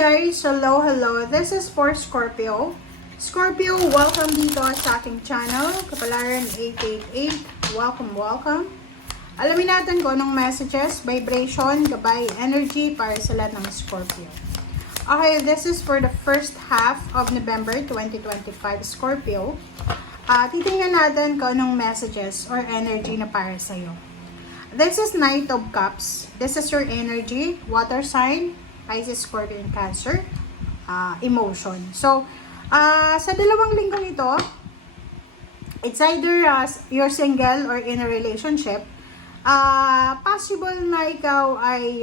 guys! Hello, hello! This is for Scorpio. Scorpio, welcome dito sa aking channel, Kapalaran 888. Welcome, welcome. Alamin natin kung anong messages, vibration, gabay, energy para sa lahat ng Scorpio. Okay, this is for the first half of November 2025, Scorpio. Titingnan natin kung anong messages or energy na para sa'yo. This is Knight of Cups. This is your energy, water sign, Pisces, Scorpio, and Cancer, emotion. So, sa dalawang linggong ito, it's either you're single or in a relationship. Possible na ikaw ay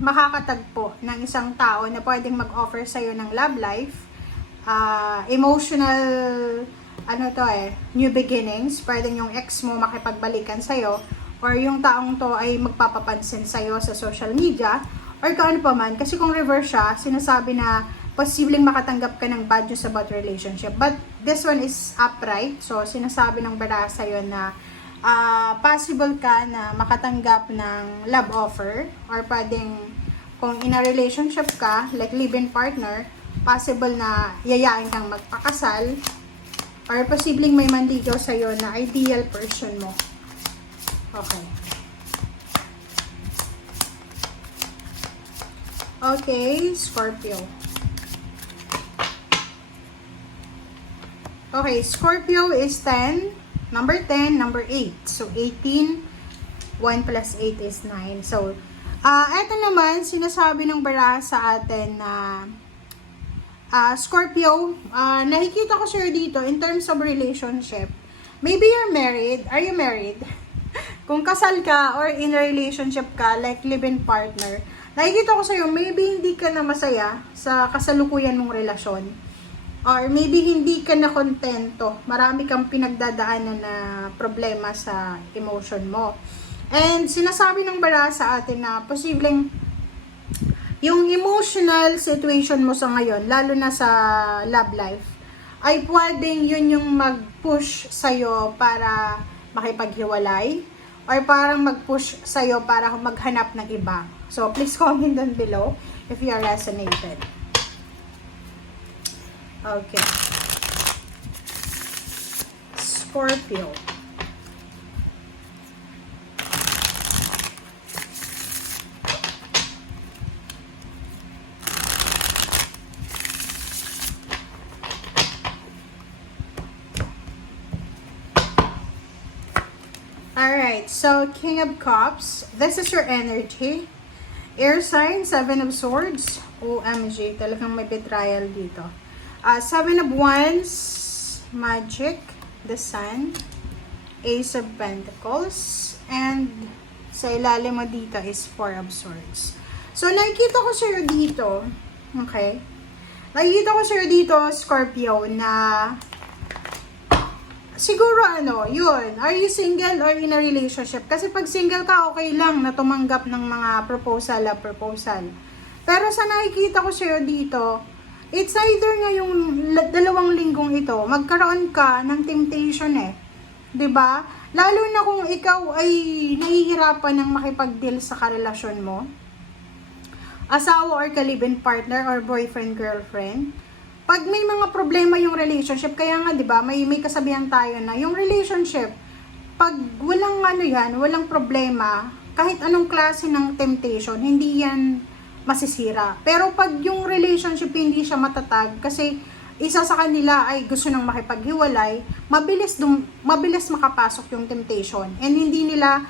makakatagpo ng isang tao na pwedeng mag-offer sa'yo ng love life, emotional, new beginnings. Pwedeng yung ex mo makipagbalikan sa'yo, or yung taong to ay magpapapansin sa'yo sa social media, or kung ano pa man. Kasi kung reverse siya, sinasabi na posibleng makatanggap ka ng bad news about relationship. But this one is upright. So, sinasabi ng baraha sa'yo na possible ka na makatanggap ng love offer, or pwedeng kung in a relationship ka, like live-in partner, possible na yayain kang magpakasal, or posibleng may manligaw sa'yo na ideal person mo. Okay. Okay, Scorpio. Okay, Scorpio is 10. Number 10, number 8. So, 18. 1 plus 8 is 9. So, eto naman, sinasabi ng baraha sa atin na Scorpio, nakikita ko sir dito in terms of relationship. Maybe you're married. Are you married? Kung kasal ka or in a relationship ka, like live-in partner, nakikita ko sa'yo, maybe hindi ka na masaya sa kasalukuyan mong relasyon. Or maybe hindi ka na kontento. Marami kang pinagdadaanan na problema sa emotion mo. And sinasabi ng baraha sa atin na posibleng yung emotional situation mo sa ngayon, lalo na sa love life, ay pwedeng yun yung mag-push sa'yo para makipaghiwalay, or parang mag-push sa'yo para maghanap ng iba. So, please comment down below if you are resonated. Okay. Scorpio. Alright, so King of Cups. This is your energy. Air sign, 7 of Swords. OMG, talagang may betrayal dito. 7 of Wands, Magic, the Sun, Ace of Pentacles, and sa ilalim mo dito is 4 of Swords. So, nakikita ko sa'yo dito, okay? Nakikita ko sa'yo dito, Scorpio, na siguro yun, are you single or in a relationship? Kasi pag single ka, okay lang na tumanggap ng mga proposal. Pero sa nakikita ko sa'yo dito, it's either nga yung dalawang linggong ito, magkaroon ka ng temptation Diba? Lalo na kung ikaw ay nahihirapan ng makipag-deal sa karelasyon mo, asawa or ka-live-in partner or boyfriend, girlfriend. Pag may mga problema yung relationship, kaya nga 'di ba, may kasabihan tayo na yung relationship, pag walang walang problema, kahit anong klase ng temptation, hindi yan masisira. Pero pag yung relationship hindi siya matatag, kasi isa sa kanila ay gusto nang makipaghiwalay, mabilis makapasok yung temptation, and hindi nila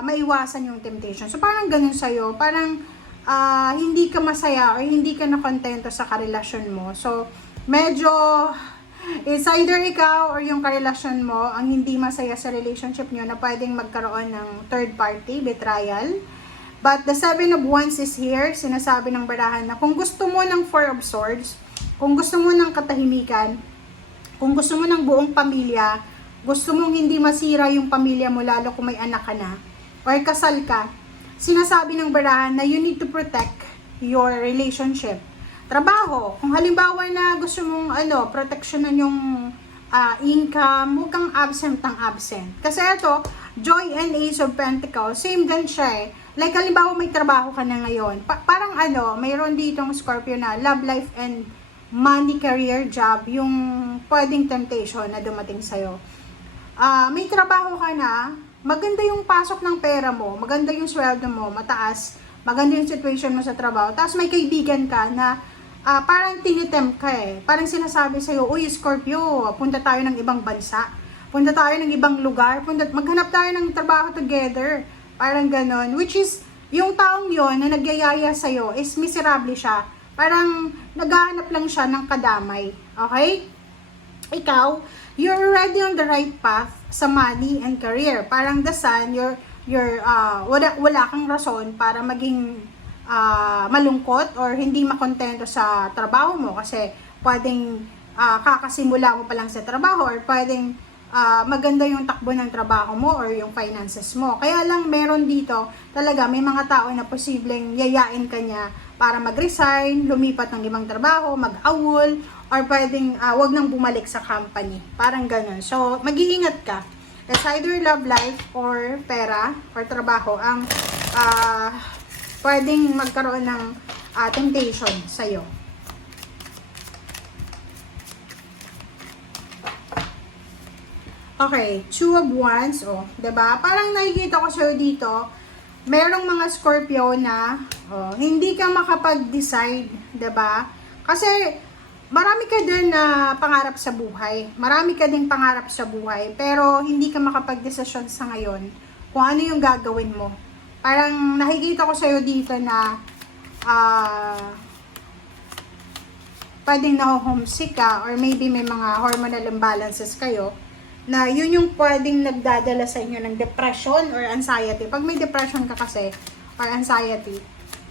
maiwasan yung temptation. So parang ganun sa'yo, parang hindi ka masaya or hindi ka nakontento sa karelasyon mo. So, medyo it's either ikaw or yung karelasyon mo ang hindi masaya sa relationship nyo na pwedeng magkaroon ng third party, betrayal. But the 7 of Wands is here. Sinasabi ng barahan na kung gusto mo ng 4 of Swords, kung gusto mo ng katahimikan, kung gusto mo ng buong pamilya, gusto mong hindi masira yung pamilya mo lalo kung may anak ka na, or kasal ka, sinasabi ng barahan na you need to protect your relationship. Trabaho, kung halimbawa na gusto mong proteksyonan yung income, huwag kang absent ng absent. Kasi ito, Joy and Ace of Pentacles, same din siya eh. Like, halimbawa may trabaho ka na ngayon. Parang mayroon ditong Scorpio na love life and money, career, job, yung pwedeng temptation na dumating sa'yo. May trabaho ka na, maganda yung pasok ng pera mo, maganda yung sweldo mo, mataas, maganda yung situation mo sa trabaho, tapos may kaibigan ka na parang tinitempt ka eh. Parang sinasabi sa'yo, uy Scorpio, punta tayo ng ibang bansa, punta tayo ng ibang lugar, maghanap tayo ng trabaho together. Parang ganon. Which is, yung taong yon na nagyayaya sa'yo is miserable siya. Parang naghahanap lang siya ng kadamay. Okay? Ikaw, you're already on the right path sa money and career. Parang the sun, wala kang rason para maging malungkot or hindi makontento sa trabaho mo kasi pwedeng kakasimula mo pa lang sa trabaho or pwedeng maganda yung takbo ng trabaho mo or yung finances mo. Kaya lang meron dito talaga may mga tao na posibleng yayain ka niya para mag-resign, lumipat ng ibang trabaho, mag-awol, or pwedeng wag nang bumalik sa company. Parang ganun. So, mag-iingat ka. It's either love life or pera or trabaho ang pwedeng magkaroon ng temptation sa'yo. Okay, Two of Wands, diba? Parang nakikita ko sa'yo dito, merong mga Scorpio na hindi ka makapag-decide, diba? Kasi marami ka din na pangarap sa buhay. Marami ka din pangarap sa buhay, pero hindi ka makapag-desisyon sa ngayon kung ano yung gagawin mo. Parang nakikita ko sa'yo dito na pwedeng na-homesick ka or maybe may mga hormonal imbalances kayo na yun yung pwedeng nagdadala sa inyo ng depression or anxiety. Pag may depression ka kasi or anxiety,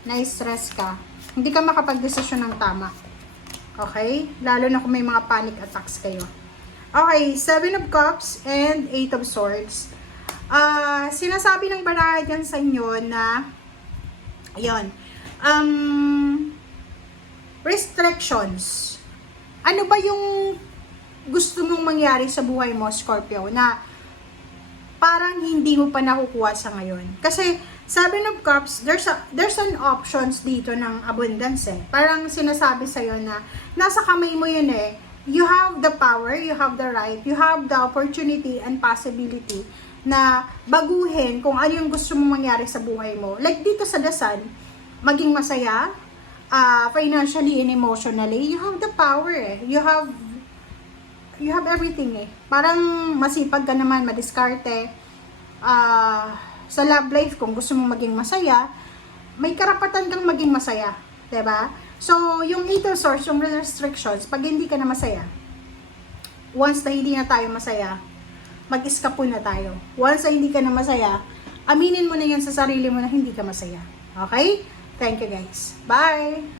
na-stress ka, hindi ka makapag-desisyon ng tama. Okay? Lalo na kung may mga panic attacks kayo. Okay, Seven of Cups and Eight of Swords. Sinasabi ng baraha dyan sa inyo na yun, restrictions. Ano ba yung gusto mong mangyari sa buhay mo, Scorpio, na parang hindi mo pa nakukuha sa ngayon? Kasi Seven of Cups, there's an options dito ng abundance eh. Parang sinasabi sa'yo na nasa kamay mo yun eh. You have the power, you have the right, you have the opportunity and possibility na baguhin kung ano yung gusto mong mangyari sa buhay mo. Like dito sa The Sun, maging masaya, financially and emotionally, you have the power eh. You have everything eh. Parang masipag ka naman, madiskarte. Sa love life, kung gusto mong maging masaya, may karapatan kang maging masaya. Diba? So, yung Eight of Swords, yung restrictions, pag hindi ka na masaya, once na hindi na tayo masaya, mag-escapo na tayo. Once na hindi ka na masaya, aminin mo na yun sa sarili mo na hindi ka masaya. Okay? Thank you guys. Bye!